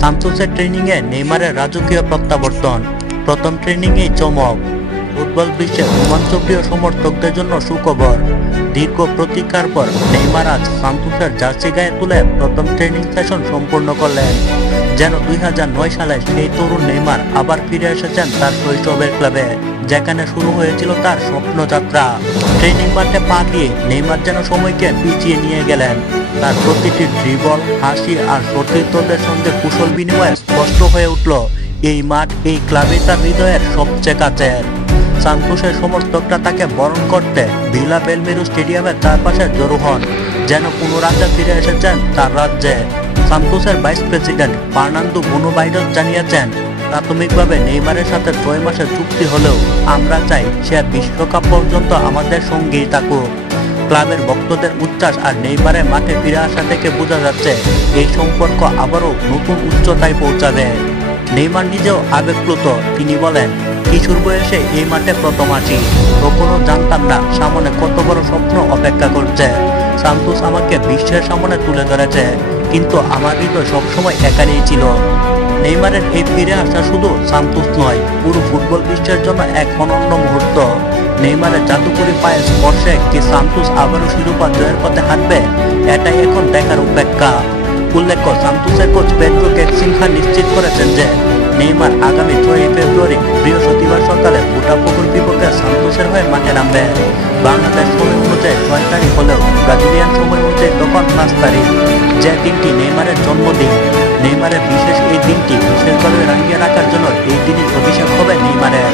সান্তোসের ট্রেনিংয়ে নেইমারের রাজকীয় প্রত্যাবর্তন, প্রথম ট্রেনিংয়েই চমক। ফুটবল বিশ্বের রোমাঞ্চপ্রিয় সমর্থকদের জন্য সুখবর, দীর্ঘ প্রতীক্ষার পর নেইমার আজ সান্তোসের জার্সি গায়ে তুলে প্রথম ট্রেনিং সেশন সম্পূর্ণ করলেন। যেন 2009 সালে সেই তরুণ নেইমার আবার ফিরে এসেছেন তার শৈশবের ক্লাবে, যেখানে শুরু হয়েছিল তার স্বপ্নযাত্রা। ট্রেনিং মাঠে পা দিয়ে নেইমার যেন সময়কে পিছিয়ে নিয়ে গেলেন। তার প্রতিটি ড্রিবল, হাসি আর সতীর্থদের সঙ্গে কুশল বিনিময়ে স্পষ্ট হয়ে উঠল এই মাঠ, এই ক্লাবে তার হৃদয়ের সবচেয়ে কাছের। সান্তোসের সমর্থকরা তাকে বরণ করতে ভিলা বেলমিরু স্টেডিয়ামের চারপাশে জড়ো হন, যেন কোনো রাজা ফিরে এসেছেন তার রাজ্যে। সান্তোসের ভাইস প্রেসিডেন্ট ফার্নান্দো বুনোবাইডস জানিয়েছেন, প্রাথমিকভাবে নেইমারের সাথে 6 মাসের চুক্তি হলেও আমরা চাই সে বিশ্বকাপ পর্যন্ত আমাদের সঙ্গেই থাকুক। ক্লাবের ভক্তদের উচ্ছ্বাস আর নেইমারের মাঠে ফিরে আসা থেকে বোঝা যাচ্ছে এই সম্পর্ক আবারও নতুন উচ্চতায় পৌঁছাবে। নেইমার নিজেও আবেগপ্লুত, তিনি বলেন, কিশোর বয়সে এই মাঠে প্রথম আসি, কখনো জানতাম না সামনে কত বড় স্বপ্ন অপেক্ষা করছে। সান্তোস আমাকে বিশ্বের সামনে তুলে ধরেছে, কিন্তু আমার হৃদয় সবসময় এখানেই ছিল। নেইমারের এই ফিরে আসা শুধু সান্তোস নয়, পুরো ফুটবল বিশ্বের জন্য এক অনন্য মুহূর্ত। নেইমারের জাদুকরি পায়ের স্পর্শে কি সান্তোস আবারও শিরোপা জয়ের পথে হাঁটবে? এটাই এখন দেখার অপেক্ষা। উল্লেখ্য, সান্তোসের কোচ পেড্রো ক্যাক্সিনহা নিশ্চিত করেছেন যে নেইমার আগামী 6 ফেব্রুয়ারি বৃহস্পতিবার সকালে বোটাফোগোর বিপক্ষে সান্তোসের হয়ে মাঠে নামবে। বাংলাদেশ সময় অনুযায়ী 6 তারিখ হলেও ব্রাজিলিয়ান সময় অনুযায়ী তখন 5 তারিখ, যে দিনটি নেইমারের জন্মদিন। নেইমারের বিশেষ এই দিনটি বিশেষভাবে রাঙিয়ে রাখার জন্য এই দিনই অভিষেক হবে নেইমারের।